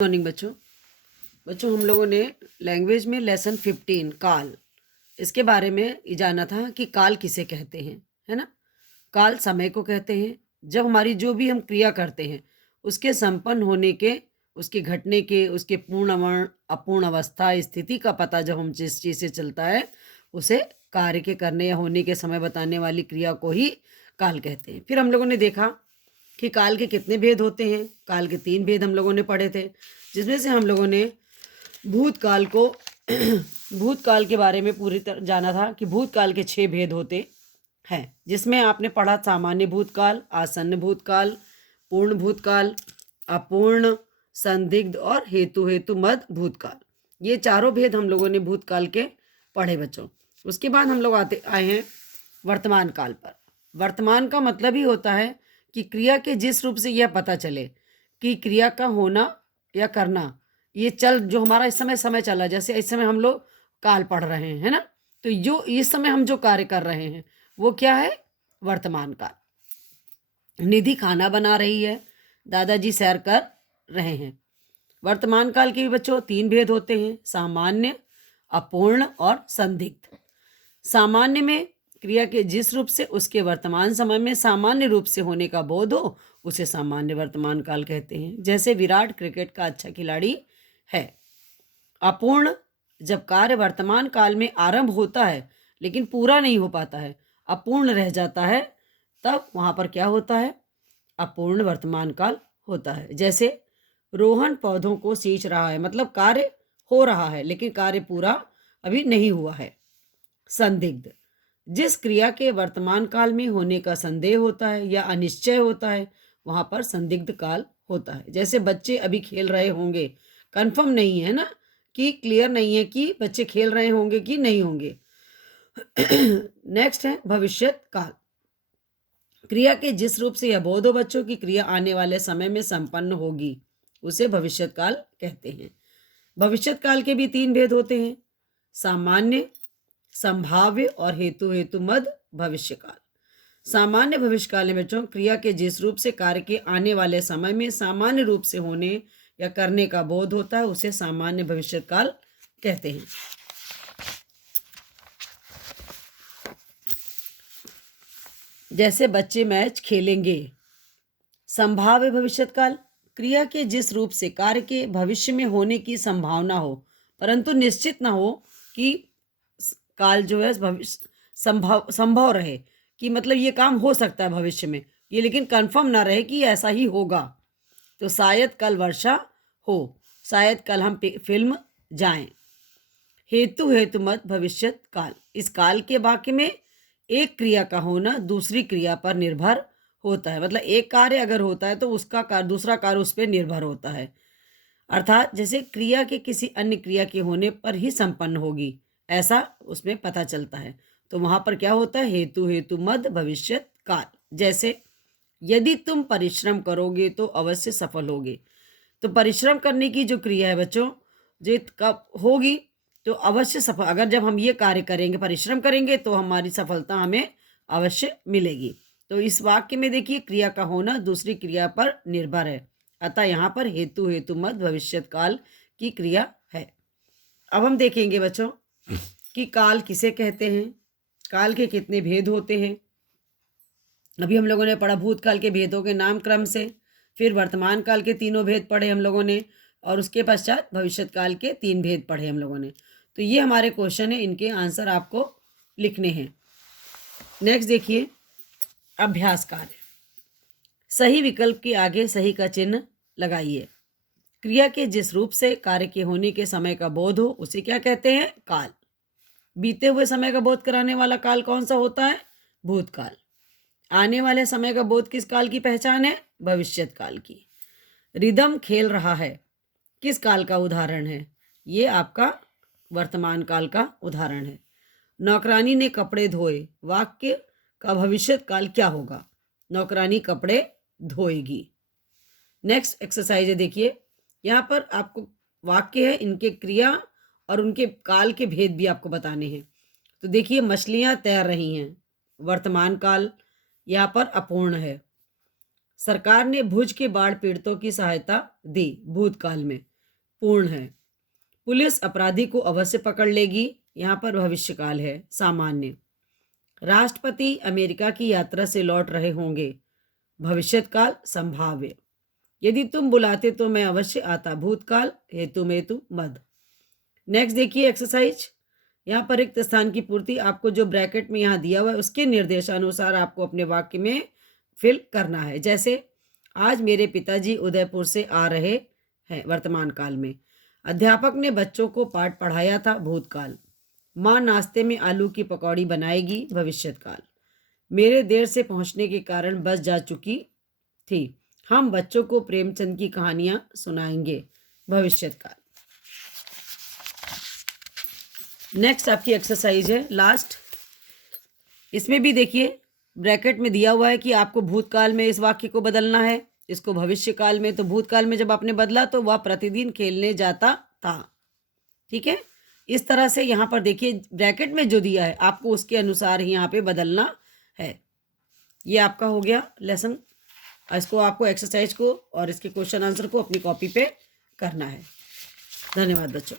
Morning बच्चों हम लोगों ने लैंग्वेज में लेसन 15 काल, इसके बारे में ये जाना था कि काल किसे कहते हैं, है ना। काल समय को कहते हैं। जब हमारी जो भी हम क्रिया करते हैं उसके संपन्न होने के, उसके घटने के, उसके पूर्ण अपूर्ण अवस्था स्थिति का पता जब हम जिस चीज़ से चलता है उसे कार्य के करने या होने के समय बताने वाली क्रिया को ही काल कहते हैं। फिर हम लोगों ने देखा कि काल के कितने भेद होते हैं। काल के 3 भेद हम लोगों ने पढ़े थे, जिसमें से हम लोगों ने भूतकाल को भूतकाल के बारे में पूरी तरह जाना था कि भूतकाल के 6 भेद होते हैं, जिसमें आपने पढ़ा सामान्य भूतकाल, आसन्न भूतकाल, पूर्ण भूतकाल, अपूर्ण, संदिग्ध और हेतु मद भूतकाल। ये चारों भेद हम लोगों ने भूतकाल के पढ़े बच्चों। उसके बाद हम लोग आए हैं वर्तमान काल पर। वर्तमान का मतलब ही होता है कि क्रिया के जिस रूप से यह पता चले कि क्रिया का होना या करना, ये जो हमारा इस समय चला, जैसे इस समय हम लोग काल पढ़ रहे हैं, है ना। तो जो इस समय हम जो कार्य कर रहे हैं वो क्या है? वर्तमान काल। निधि खाना बना रही है, दादाजी सैर कर रहे हैं। वर्तमान काल के भी बच्चों 3 भेद होते हैं, सामान्य, अपूर्ण और संदिग्ध। सामान्य में क्रिया के जिस रूप से उसके वर्तमान समय में सामान्य रूप से होने का बोध हो उसे सामान्य वर्तमान काल कहते हैं। जैसे विराट क्रिकेट का अच्छा खिलाड़ी है। अपूर्ण, जब कार्य वर्तमान काल में आरंभ होता है लेकिन पूरा नहीं हो पाता है, अपूर्ण रह जाता है, तब वहां पर क्या होता है? अपूर्ण वर्तमान काल होता है। जैसे रोहन पौधों को सींच रहा है, मतलब कार्य हो रहा है लेकिन कार्य पूरा अभी नहीं हुआ है। संदिग्ध, जिस क्रिया के वर्तमान काल में होने का संदेह होता है या अनिश्चय होता है वहां पर संदिग्ध काल होता है। जैसे बच्चे अभी खेल रहे होंगे, कंफर्म नहीं है ना, कि क्लियर नहीं है कि बच्चे खेल रहे होंगे कि नहीं होंगे। नेक्स्ट है भविष्यत काल। क्रिया के जिस रूप से यह बोध हो बच्चों की क्रिया आने वाले समय में संपन्न होगी उसे भविष्यत काल कहते हैं। भविष्यत काल के भी 3 भेद होते हैं, सामान्य, संभाव्य और हेतु मद भविष्य काल। सामान्य भविष्य काल में बच्चों क्रिया के जिस रूप से कार्य के आने वाले समय में सामान्य रूप से होने या करने का बोध होता है उसे सामान्य भविष्य काल कहते हैं। जैसे बच्चे मैच खेलेंगे। संभाव्य भविष्यत काल, क्रिया के जिस रूप से कार्य के भविष्य में होने की संभावना हो परंतु निश्चित ना हो कि काल जो है भविष्य संभव रहे, कि मतलब ये काम हो सकता है भविष्य में, ये लेकिन कंफर्म ना रहे कि ऐसा ही होगा। तो शायद कल वर्षा हो, शायद कल हम फिल्म जाएं। हेतु मत भविष्यत काल, इस काल के वाक्य में एक क्रिया का होना दूसरी क्रिया पर निर्भर होता है। मतलब एक कार्य अगर होता है तो उसका कार्य दूसरा कार्य उस पर निर्भर होता है। अर्थात जैसे क्रिया के किसी अन्य क्रिया के होने पर ही संपन्न होगी, ऐसा उसमें पता चलता है। तो वहां पर क्या होता है? हेतु मद भविष्यत काल। जैसे यदि तुम परिश्रम करोगे तो अवश्य सफल होगे। तो परिश्रम करने की जो क्रिया है बच्चों, जो कब होगी तो अवश्य सफल, अगर जब हम ये कार्य करेंगे, परिश्रम करेंगे तो हमारी सफलता हमें अवश्य मिलेगी। तो इस वाक्य में देखिए क्रिया का होना दूसरी क्रिया पर निर्भर है, अतः यहाँ पर हेतु मत भविष्यत काल की क्रिया है। अब हम देखेंगे बच्चों कि काल किसे कहते हैं, काल के कितने भेद होते हैं। अभी हम लोगों ने पढ़ा भूतकाल के भेदों के नाम क्रम से, फिर वर्तमान काल के 3 भेद पढ़े हम लोगों ने, और उसके पश्चात भविष्यत काल के 3 भेद पढ़े हम लोगों ने। तो ये हमारे क्वेश्चन है, इनके आंसर आपको लिखने हैं। नेक्स्ट देखिए अभ्यास कार्य। सही विकल्प के आगे सही का चिन्ह लगाइए। क्रिया के जिस रूप से कार्य के होने के समय का बोध हो उसे क्या कहते हैं? काल। बीते हुए समय का बोध कराने वाला काल कौन सा होता है? भूतकाल। आने वाले समय का बोध किस काल की पहचान है? भविष्यत काल की। रिदम खेल रहा है किस काल का उदाहरण है? ये आपका वर्तमान काल का उदाहरण है। नौकरानी ने कपड़े धोए, वाक्य का भविष्यत काल क्या होगा? नौकरानी कपड़े धोएगी। नेक्स्ट एक्सरसाइज है, देखिए यहाँ पर आपको वाक्य है, इनके क्रिया और उनके काल के भेद भी आपको बताने हैं। तो देखिए मछलियां तैर रही हैं, वर्तमान काल, यहाँ पर अपूर्ण है। सरकार ने भुज के बाढ़ पीड़ितों की सहायता दी, भूतकाल में। पूर्ण है। पुलिस अपराधी को अवश्य पकड़ लेगी, यहाँ पर भविष्यकाल है, सामान्य। राष्ट्रपति अमेरिका की यात्रा से लौट रहे होंगे, भविष्यकाल, संभाव्य। यदि तुम बुलाते तो मैं अवश्य आता, भूतकाल, हेतु मेतु मद। नेक्स्ट देखिए एक्सरसाइज, यहाँ पर रिक्त स्थान की पूर्ति, आपको जो ब्रैकेट में यहाँ दिया हुआ है उसके निर्देशानुसार आपको अपने वाक्य में फिल करना है। जैसे आज मेरे पिताजी उदयपुर से आ रहे हैं, वर्तमान काल में। अध्यापक ने बच्चों को पाठ पढ़ाया था, भूतकाल। माँ नाश्ते में आलू की पकौड़ी बनाएगी, भविष्यकाल। मेरे देर से पहुंचने के कारण बस जा चुकी थी। हम बच्चों को प्रेमचंद की कहानियां सुनाएंगे, भविष्यकाल। नेक्स्ट आपकी एक्सरसाइज है लास्ट। इसमें भी देखिए ब्रैकेट में दिया हुआ है कि आपको भूतकाल में इस वाक्य को बदलना है, इसको भविष्यकाल में। तो भूतकाल में जब आपने बदला तो वह प्रतिदिन खेलने जाता था, ठीक है। इस तरह से यहाँ पर देखिए ब्रैकेट में जो दिया है आपको उसके अनुसार ही यहाँ पे बदलना है। ये आपका हो गया लेसन। इसको आपको एक्सरसाइज को और इसके क्वेश्चन आंसर को अपनी कॉपी पे करना है। धन्यवाद बच्चों।